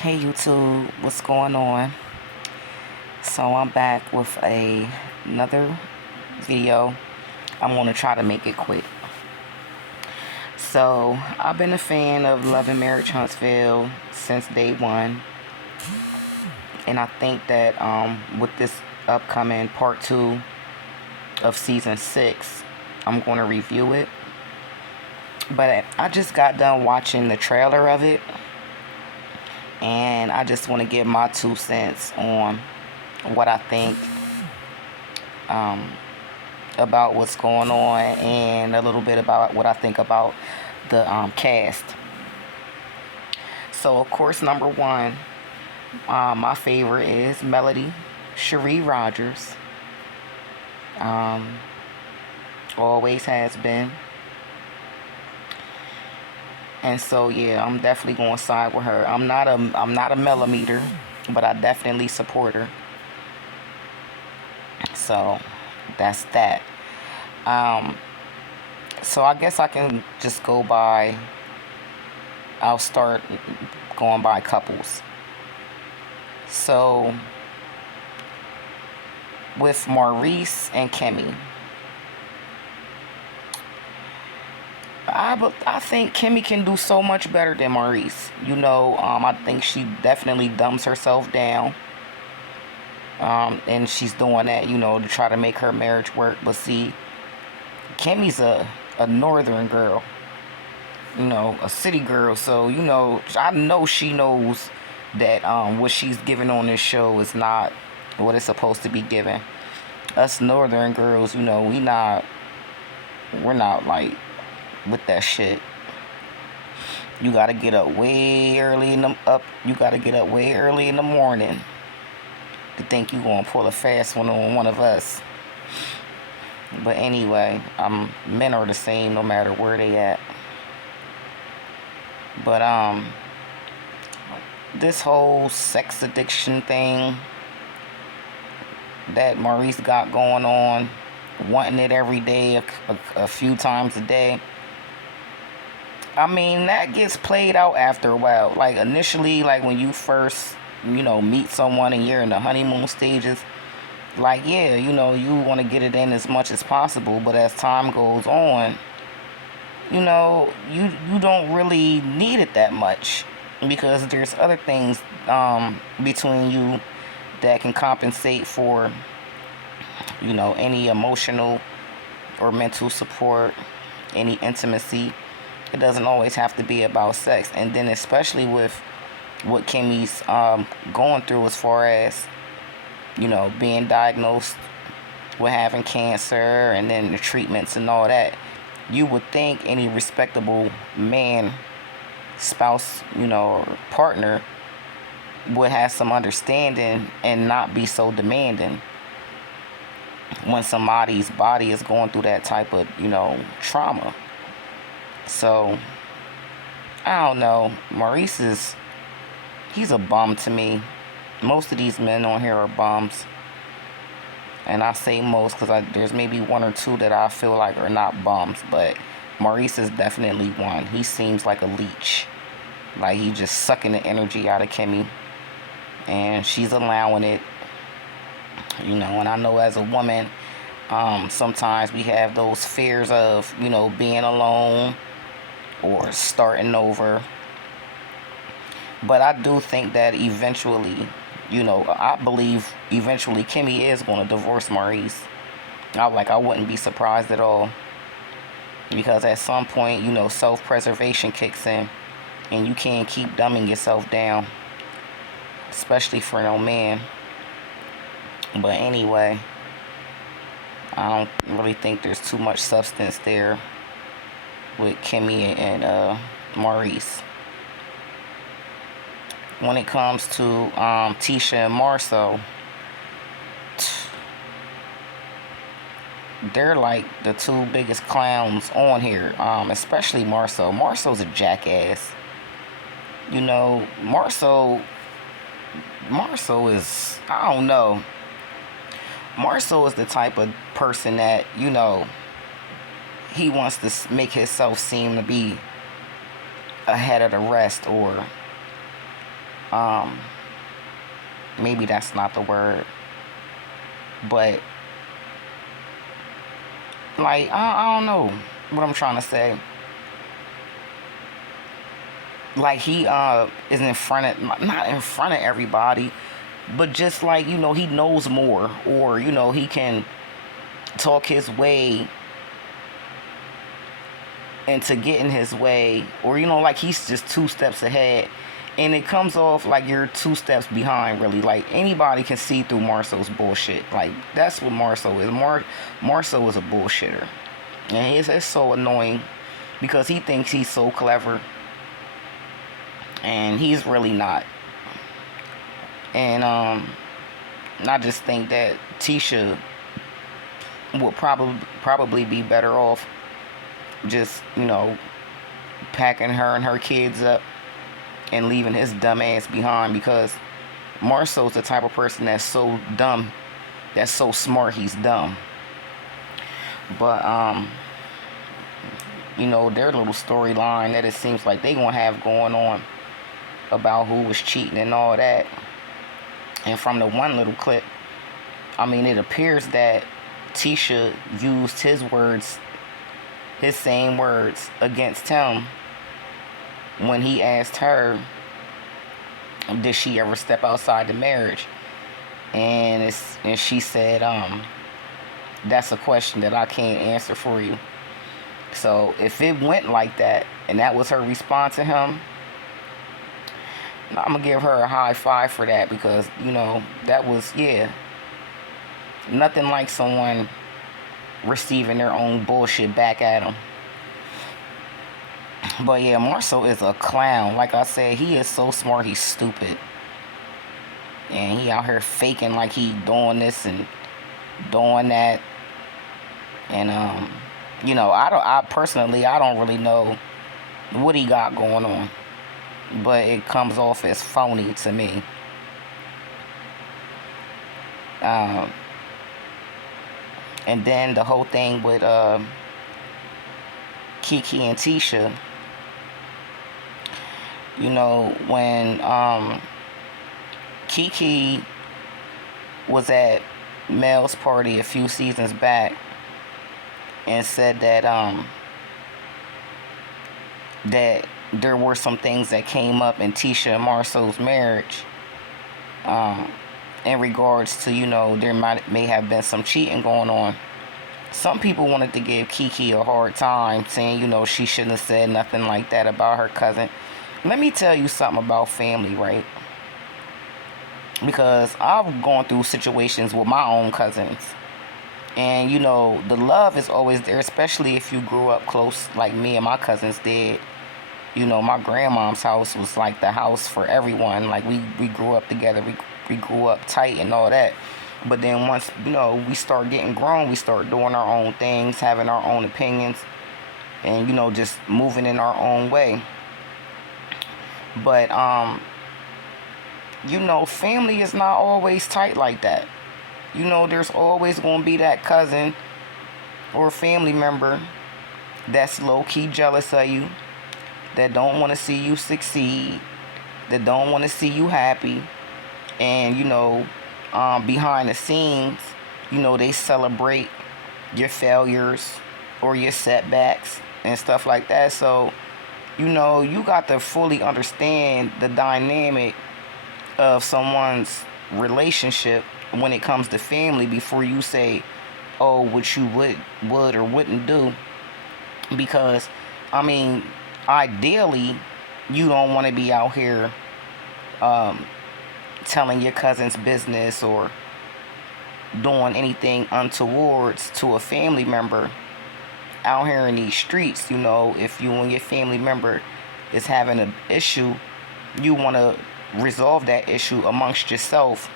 Hey YouTube, what's going on? So I'm back with another video. I'm gonna try to make it quick. So I've been a fan of Love and Marriage Huntsville since day one, and I think that with this upcoming part 2 of season 6, I'm gonna review it. But I just got done watching the trailer of it, and I just want to give my 2 cents on what I think about what's going on, and a little bit about what I think about the cast. So, of course, number one, my favorite is Melody Cherie Rogers. Always has been. And so, yeah, I'm definitely going to side with her. I'm not a millimeter, but I definitely support her. So that's that. So I guess I can just go by. I'll start going by couples. So with Maurice and Kimmy, I think Kimmy can do so much better than Maurice. I think she definitely dumbs herself down. And she's doing that, to try to make her marriage work. But see, Kimmy's a northern girl, a city girl. So, I know she knows that what she's giving on this show is not what it's supposed to be given. Us northern girls, we're not like with that shit. You gotta get up way early you gotta get up way early in the morning to think you gonna pull a fast one on one of us. But anyway, men are the same no matter where they at. But this whole sex addiction thing that Maurice got going on, wanting it every day, a few times a day, I mean, that gets played out after a while. Like initially, like when you first, meet someone and you're in the honeymoon stages, like, yeah, you want to get it in as much as possible. But as time goes on, you don't really need it that much, because there's other things between you that can compensate for, any emotional or mental support, any intimacy. It doesn't always have to be about sex. And then especially with what Kimmy's going through as far as, being diagnosed with having cancer, and then the treatments and all that, you would think any respectable man, spouse, or partner would have some understanding and not be so demanding when somebody's body is going through that type of, trauma. So, I don't know. Maurice he's a bum to me. Most of these men on here are bums. And I say most because there's maybe one or two that I feel like are not bums. But Maurice is definitely one. He seems like a leech. Like he just sucking the energy out of Kimmy. And she's allowing it. And I know as a woman, sometimes we have those fears of, being alone or starting over. But I do think that eventually, I believe eventually Kimmy is going to divorce Maurice. I wouldn't be surprised at all. Because at some point, self-preservation kicks in. And you can't keep dumbing yourself down. Especially for no man. But anyway, I don't really think there's too much substance there with Kimmy and Maurice. When it comes to Tisha and Marceau, they're like the two biggest clowns on here, especially Marceau. Marceau's a jackass. Marceau is, I don't know. Marceau is the type of person that, he wants to make himself seem to be ahead of the rest, or um maybe that's not the word, but like I don't know what I'm trying to say. Like he is in front of, not in front of everybody, but just like, he knows more, or he can talk his way into getting his way, or like he's just 2 steps ahead, and it comes off like you're 2 steps behind. Really, like anybody can see through Marcel's bullshit. Like that's what Marcel is. Marcel is a bullshitter, and it's so annoying because he thinks he's so clever, and he's really not. And I just think that Tisha would probably be better off just packing her and her kids up and leaving his dumb ass behind, because Marcel's the type of person that's so dumb, that's so smart he's dumb. But their little storyline that it seems like they gonna have going on about who was cheating and all that. And from the one little clip, I mean, it appears that Tisha used his same words against him when he asked her, did she ever step outside the marriage? And she said, that's a question that I can't answer for you. So if it went like that, and that was her response to him, I'm gonna give her a high five for that, because that was, nothing like someone receiving their own bullshit back at them. But yeah, Marcel is a clown. Like I said, he is so smart, he's stupid. And he out here faking like he doing this and doing that. And I personally don't really know what he got going on, but it comes off as phony to me. And then the whole thing with Kiki and Tisha, when Kiki was at Mel's party a few seasons back and said that that there were some things that came up in Tisha and Marcel's marriage, in regards to, there may have been some cheating going on. Some people wanted to give Kiki a hard time, saying, she shouldn't have said nothing like that about her cousin. Let me tell you something about family, right? Because I've gone through situations with my own cousins. And, the love is always there, especially if you grew up close like me and my cousins did. My grandmom's house was like the house for everyone. Like, we grew up together. We grew up tight and all that. But then once, we start getting grown, we start doing our own things, having our own opinions, and, just moving in our own way. But, family is not always tight like that. There's always going to be that cousin or family member that's low-key jealous of you, that don't want to see you succeed, that don't want to see you happy. And, behind the scenes, they celebrate your failures or your setbacks and stuff like that. So, you got to fully understand the dynamic of someone's relationship when it comes to family before you say, oh, what you would or wouldn't do. Because, ideally, you don't want to be out here telling your cousin's business or doing anything untowards to a family member out here in these streets. If you and your family member is having an issue, you want to resolve that issue amongst yourself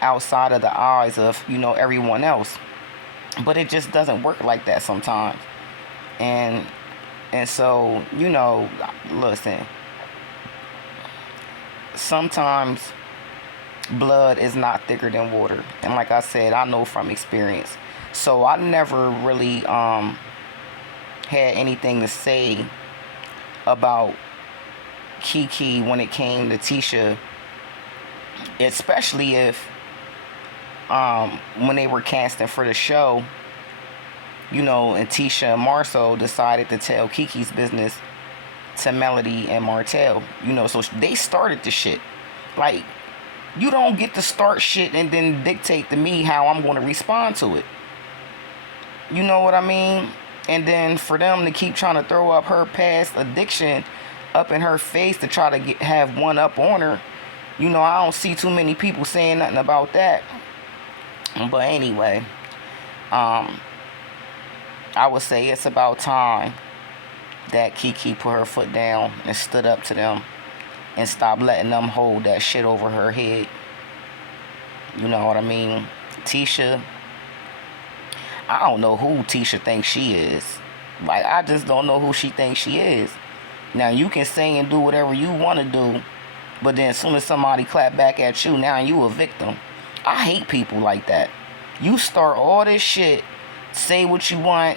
outside of the eyes of everyone else. But it just doesn't work like that sometimes. And so, listen, sometimes blood is not thicker than water. And like I said, I know from experience. So I never really had anything to say about Kiki when it came to Tisha, especially if when they were casting for the show, and Tisha and Marceau decided to tell Kiki's business to Melody and Martell, so they started the shit. Like, you don't get to start shit and then dictate to me how I'm going to respond to it. You know what I mean? And then for them to keep trying to throw up her past addiction up in her face to try to have one up on her, I don't see too many people saying nothing about that. But anyway, I would say it's about time that Kiki put her foot down and stood up to them and stopped letting them hold that shit over her head. You know what I mean? Tisha, I don't know who Tisha thinks she is. Like, I just don't know who she thinks she is. Now, you can say and do whatever you want to do, but then as soon as somebody clap back at you, now you a victim. I hate people like that. You start all this shit, say what you want,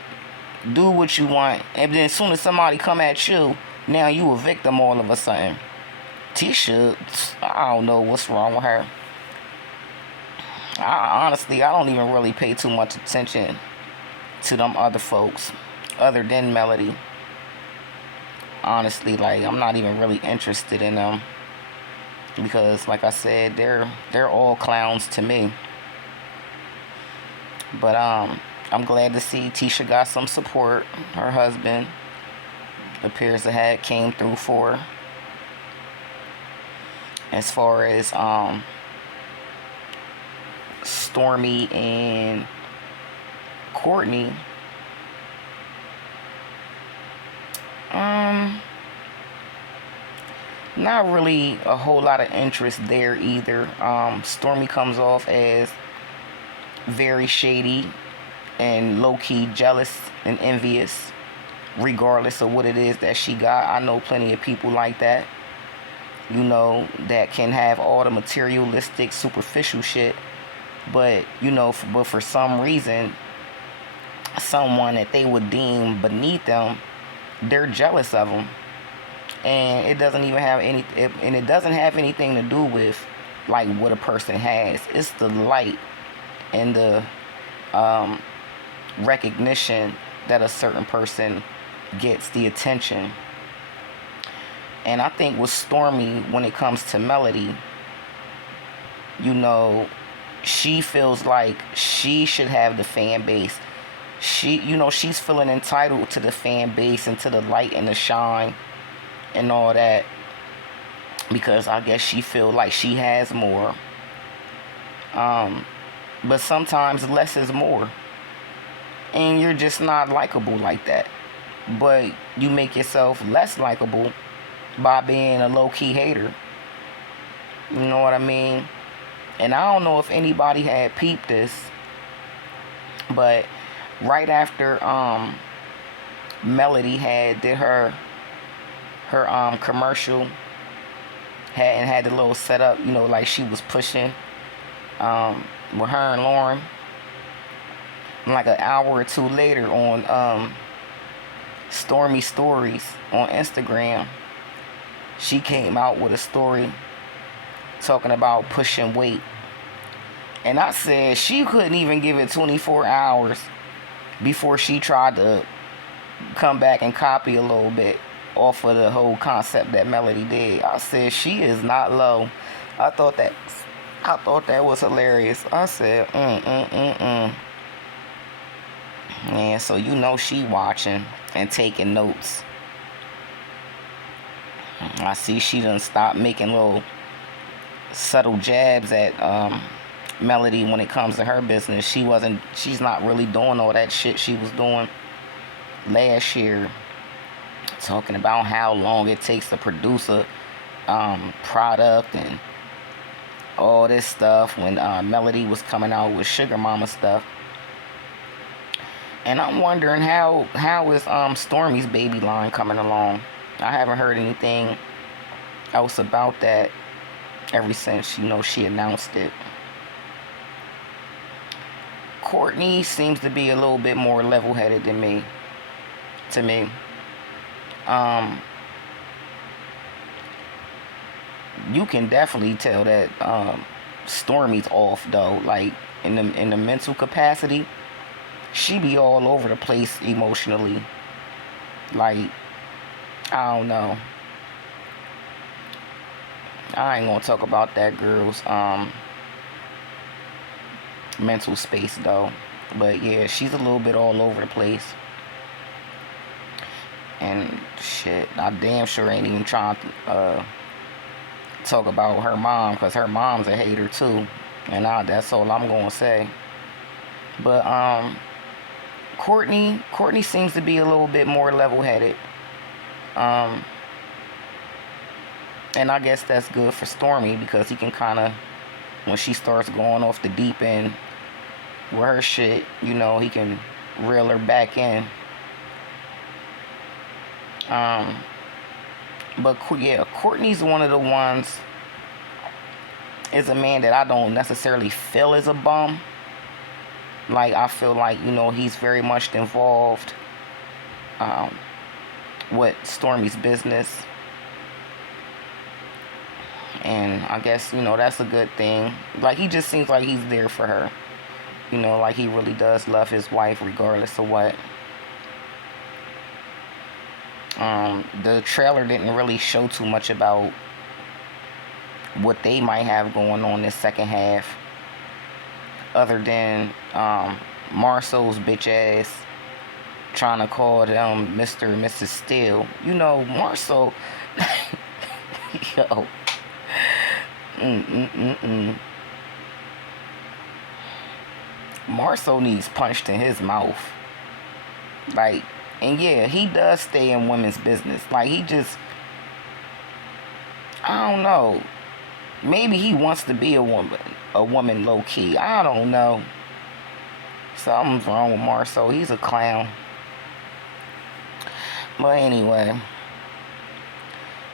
do what you want, and then as soon as somebody come at you, now you a victim all of a sudden. Tisha, I don't know what's wrong with her. Honestly, I don't even really pay too much attention to them other folks, other than Melody. Honestly, like, I'm not even really interested in them because, like I said, they're all clowns to me. But I'm glad to see Tisha got some support. Her husband appears to have came through for her. As far as Stormy and Courtney, not really a whole lot of interest there either. Stormy comes off as very shady and low-key jealous and envious, regardless of what it is that she got. I know plenty of people like that, that can have all the materialistic, superficial shit, but for some reason, someone that they would deem beneath them, they're jealous of them. And it doesn't even have it doesn't have anything to do with like what a person has. It's the light and the recognition that a certain person gets, the attention. And I think with Stormy, when it comes to Melody, she feels like she should have the fan base. She's feeling entitled to the fan base and to the light and the shine and all that, because I guess she feel like she has more. But sometimes less is more, and you're just not likable like that. But you make yourself less likable by being a low-key hater. You know what I mean? And I don't know if anybody had peeped this, but right after Melody did her commercial, had the little setup, like she was pushing with her and Lauren, like an hour or two later on Stormy Stories on Instagram, she came out with a story talking about pushing weight. And I said she couldn't even give it 24 hours before she tried to come back and copy a little bit off of the whole concept that Melody did. I said she is not low. I thought that was hilarious. I said, Yeah, so she watching and taking notes. I see she done stopped making little subtle jabs at Melody when it comes to her business. She's not really doing all that shit she was doing last year, talking about how long it takes to produce a product and all this stuff when Melody was coming out with Sugar Mama stuff. And I'm wondering how is Stormy's baby line coming along? I haven't heard anything else about that ever since she announced it. Courtney seems to be a little bit more level-headed than me. To me, you can definitely tell that Stormy's off though. Like in the mental capacity, she be all over the place emotionally. Like, I don't know. I ain't gonna talk about that girl's mental space though. But yeah, she's a little bit all over the place. And shit, I damn sure ain't even trying to talk about her mom, because her mom's a hater too. And that's all I'm gonna say. But Courtney seems to be a little bit more level-headed. Um, and I guess that's good for Stormy, because he can kind of, when she starts going off the deep end with her shit, he can reel her back in. But yeah, Courtney's one of the ones, is a man that I don't necessarily feel is a bum. Like, I feel like, he's very much involved with Stormy's business. And I guess, that's a good thing. Like, he just seems like he's there for her. Like he really does love his wife regardless of what. The trailer didn't really show too much about what they might have going on this second half, other than Marcel's bitch ass trying to call them Mr. and Mrs. Steele. Marcel, yo, Marcel needs punched in his mouth. Like, and yeah, he does stay in women's business. Like, he just, I don't know. Maybe he wants to be a woman low key. I don't know. Something's wrong with Marcel. He's a clown. But anyway.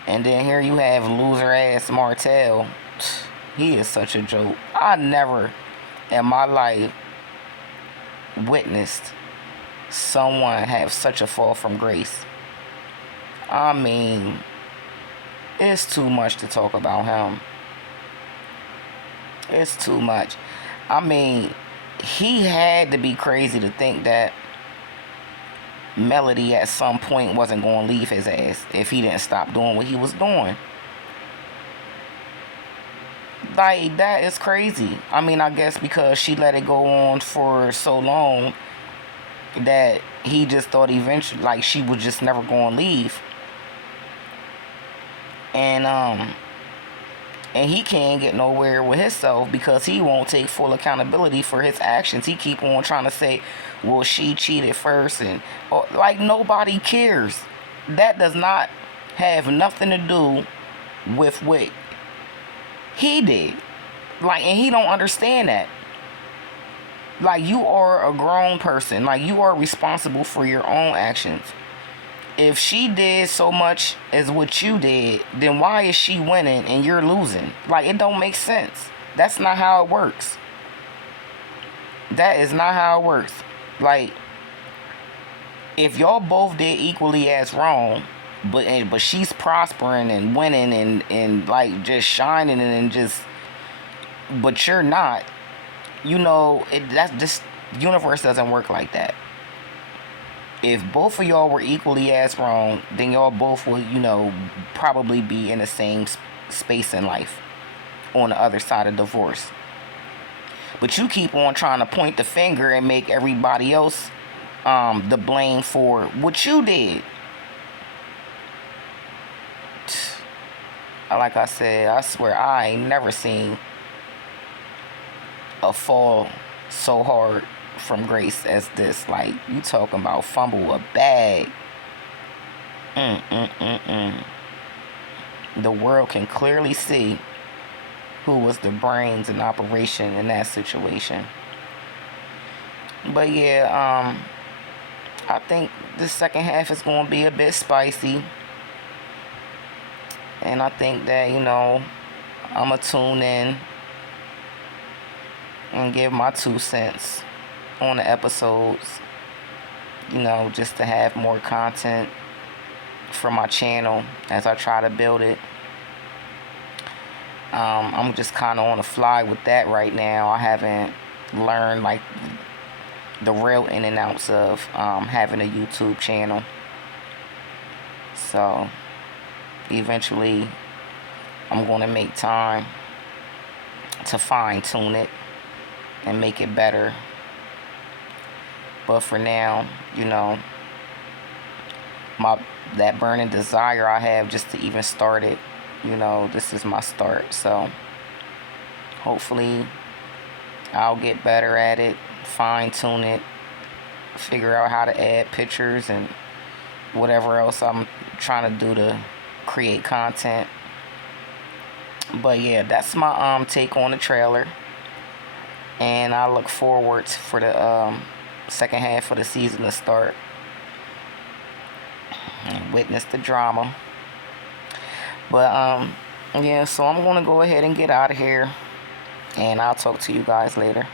And then here you have loser ass Martell. He is such a joke. I never in my life witnessed someone have such a fall from grace. I mean, it's too much to talk about him. It's too much. I mean, he had to be crazy to think that Melody at some point wasn't going to leave his ass if he didn't stop doing what he was doing. Like, that is crazy. I mean, I guess because she let it go on for so long that he just thought eventually, like, she was just never going to leave. And he can't get nowhere with himself because he won't take full accountability for his actions. He keep on trying to say, well, she cheated first, and like, nobody cares. That does not have nothing to do with what he did. Like, and he don't understand that. Like, you are a grown person. Like, you are responsible for your own actions. If she did so much as what you did, then why is she winning and you're losing? Like, it don't make sense. That's not how it works. That is not how it works. Like, if y'all both did equally as wrong, but she's prospering and winning and like just shining and just, but you're not, that's just, universe doesn't work like that. If both of y'all were equally as wrong, then y'all both will, probably be in the same space in life on the other side of divorce. But you keep on trying to point the finger and make everybody else the blame for what you did. Like I said, I swear I ain't never seen a fall so hard from grace as this. Like, you talking about fumble a bag. The world can clearly see who was the brains in operation in that situation. But yeah, I think the second half is going to be a bit spicy. And I think that, I'm going to tune in and give my 2 cents on the episodes, just to have more content for my channel as I try to build it. I'm just kind of on the fly with that right now. I haven't learned like the real in and outs of having a YouTube channel. So eventually I'm going to make time to fine tune it and make it better. But for now, you know, that burning desire I have just to even start it, you know, this is my start. So hopefully I'll get better at it, fine tune it, figure out how to add pictures and whatever else I'm trying to do to create content. But yeah, that's my take on the trailer, and I look forward for the second half of the season to start and witness the drama. But yeah, so I'm gonna go ahead and get out of here, and I'll talk to you guys later.